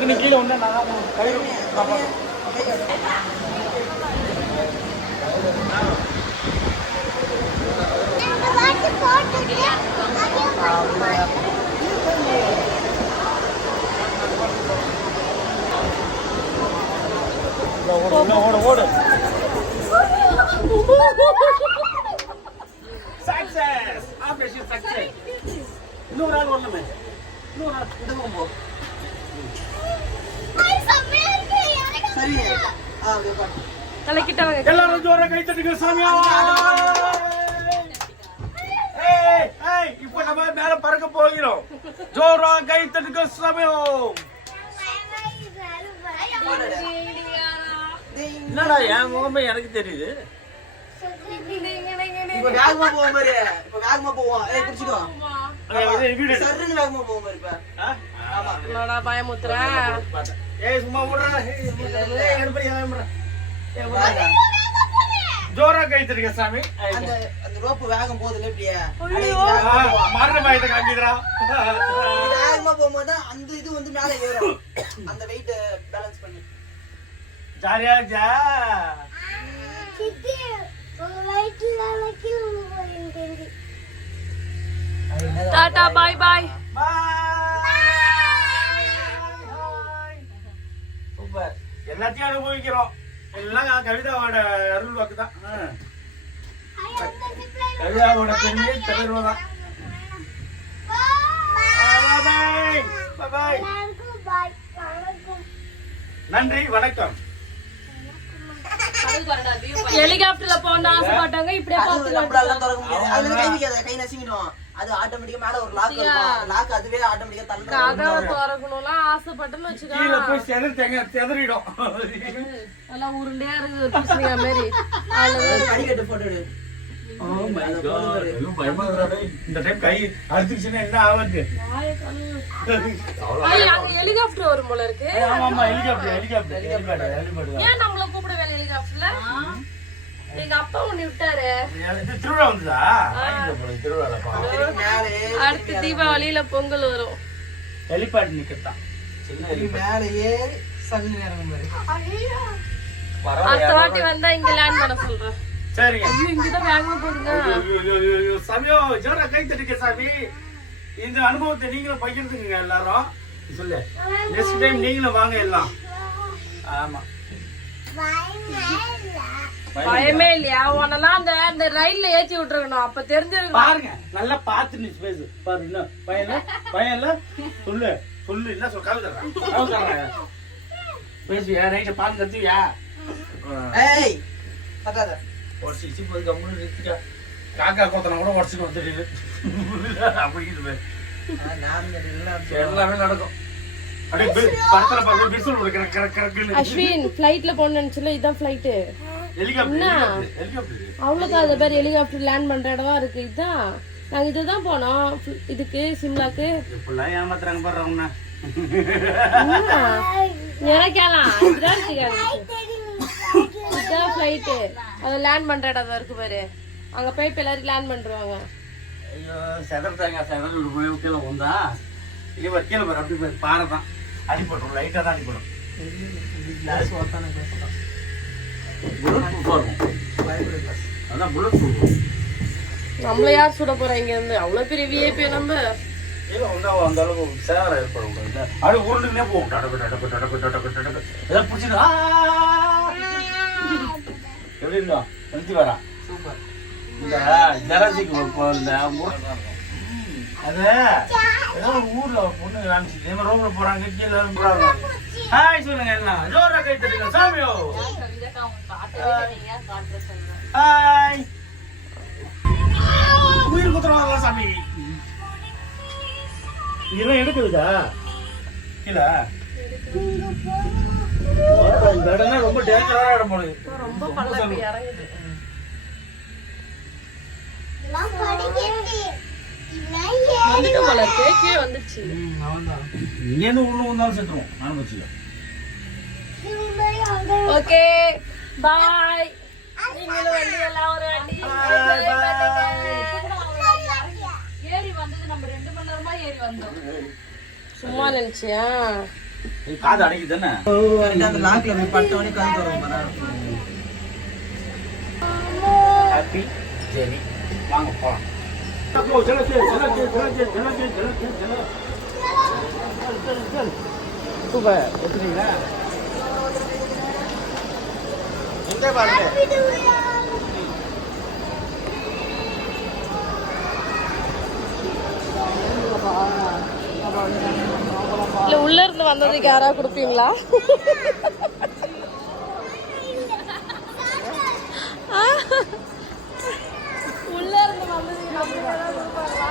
டக்குனு கீழே வந்து நான் கயிறு ஓடு சக்சஸ் ஆபரேஷன் சக்சஸ் இன்னொரு ஆள் வரணுமே இன்னொரு ஆள் இந்த பக்கம் போ சரி தலைக்கிட்ட வாங்க எல்லாரும் ஜோரா கை தட்டுங்க சாமியா ஏய் இப்போ நம்ம மேல பறக்க போகிறோம் ஜோரா கை தட்டுங்க சாமியா என்னடா என் முகமே எனக்கு தெரியுது இப்ப வேகமா போவோம் பாரு இப்ப வேகமா போவோம் ஏய் குடிச்சிக்கோ வீடியோ சர்ன்னு வேகமா போவோம் பாரு இப்ப ஆமா என்னடா பயமுத்துற ஏய் சும்மா ஓடுடா ஏய் எடுப்படி ஏம்டா ஜோரா கை தட்டுங்க சாமி அந்த அந்த ரோப் வேகம் போகுதுல இப்படியே மார்ன பாயிட்ட காமிக்குறா வேகமா போகும்போது அந்த இது வந்து மேல ஏறும் அந்த வெயிட் பேலன்ஸ் பண்ணி ஜாலியா ஜா சித்தி உங்க வயித்துல வக்கீல் போயிருக்கு டாடா பை பை சூப்பர் எல்லாத்தையும் அனுபவிக்கிறோம் எல்லாம் கவிதாவோட அருள் வாக்கு தான் கவிதாவோட பெருமையை தருவதான் நன்றி வணக்கம் ஹெலிகாப்டர்ல போன ஆசைப்பட்டாங்க இப்படியே கை நசிக்கணும் அது ஆட்டோமேட்டிக்கா மேல ஒரு லாக் இருக்கும் லாக் அதுவே ஆட்டோமேட்டிக்கா தள்ளும் கதவை திறக்கணும்லாம் ஆசைப்பட்டேன்னு வச்சுக்கோ கீழே போய் செதறிடும் எல்லாம் உருண்டையா இருக்குது பூசணிக்கா மாதிரி அதுல படிக்கட்டு போட்டோ எடு இந்த டைம் கை அறுத்துச்சுன்னா என்ன ஆகுது ஹெலிகாப்டர் வரும் போல இருக்கு ஆமா ஹெலிகாப்டர் ஏன் நம்மள கூப்பிடவே ஹெலிகாப்டர்ல எங்க அப்பா உன்னை விட்டாரு திருவிழா வந்துதா அடுத்து தீபாவளியில பொங்கல் வரும் ஹெலிபாட் நிக்கத்தான் மேல ஏறி சல்லி நேரம் பாரு அடுத்த வாட்டி வந்தா இங்க லேண்ட் பண்ண சொல்றேன் சரிங்க இங்கதான் வேகமா போடுங்க சாமியோ ஜோரா கை தட்டுங்க சாமி இந்த அனுபவத்தை நீங்களும் பகிர்ந்துங்க எல்லாரும் சொல்லு நெக்ஸ்ட் டைம் நீங்களும் வாங்க எல்லாம் ஆமா பயமே இல்லையா உன்னெல்லாம் அந்த ரயில்ல ஏத்தி விட்டுருக்கணும் அப்ப தெரிஞ்சிருக்கும் பாருங்க நல்லா பாத்து நீ பேசு பாரு என்ன பையன்ல சொல்லு என்ன சொல்ல கவிதை பேசுவியா ரைட்ட பாத்து கத்துவியா ஏய் பத்தாத உடச்சு போய் கம்முன்னு நிறுத்திக்கா காக்கா கோத்தனா கூட உடச்சுட்டு வந்துடுது அப்படிங்கிட்டு எல்லாமே நடக்கும் அஸ்வின் ஃளைட்ல போன நினைச்சல இதான் ஃளைட் அவ்வளவுதான் அது பேர் ஹெலிகாப்டர் லேண்ட் பண்ற இடமா இருக்கு இதுதான் நாங்க இதுதான் போனோம் இதுக்கு சிம்லாக்கு இப்பெல்லாம் ஏமாத்துறாங்க பாருங்க நினைக்கலாம் இதான் ஃளைட் அது லேண்ட் பண்ற இடம் இருக்கு பாரு அங்க போய் எல்லாரும் லேண்ட் பண்றாங்க ஐயோ செதறாங்க செதறல் போய் கீழே வந்தா இவ கீழே பாரு அப்படி போய் பாறை தான் அடிபடும் லைட்டா தான் அடிபடும் அதான் புல்லட் ப்ரூஃப் நம்மள யார் சுட போறோம் இங்க இருந்து அவ்வளவு பெரிய விஐபி நம்ம கீழே வந்தா அந்த அளவுக்கு சேதம் ஏற்படும் அது உருண்டுனே போகும் டடக்கு ஏதாவது பிடிச்சிருந்தா எப்படி இருந்தா நிறுத்தி வரா சூப்பர் இந்த ஜராசிக்கு இந்த அது ஏதோ ஒரு ஊர்ல ஒரு பொண்ணு காமிச்சு ரோம்ல போறாங்க கீழே போறாங்க ஹாய் சொல்லுங்க எல்லாம் ஜோரா கை தட்டுங்க சாமியோ ஹாய் உயிர் குத்துறாங்க சாமி இதெல்லாம் எடுக்குதுதா கீழே இந்த இடம்னா ரொம்ப டேஞ்சரான இடம் போடுது ரொம்ப பள்ளம் இறங்குது வந்துட்டு போல கேக்கே வந்துச்சு இங்கேருந்து உள்ள வந்தாலும் செத்துருவோம் நானும் வச்சுக்க ஓகே பாய் நீங்களும் வந்து எல்லாம் ஒரு அடி ஏறி வந்தது நம்ம 2 மணி நேரமா ஏறி வந்தோம் சும்மா நினைச்சியா இது காது அடைக்குது தானே? அந்த லாக்ல போய் பட்டவனே கல் தரும் பாரு. Happy journey. வாங்க போலாம். சூப்பர். ஒத்துறீங்களா? எங்க பாருங்க. இல்ல உள்ள இருந்து வந்ததுக்கு யாராவது கொடுப்பீங்களா? உள்ள இருந்து வந்ததுக்கு நம்மளுக்கு யாராவது கொடுப்பாங்களா?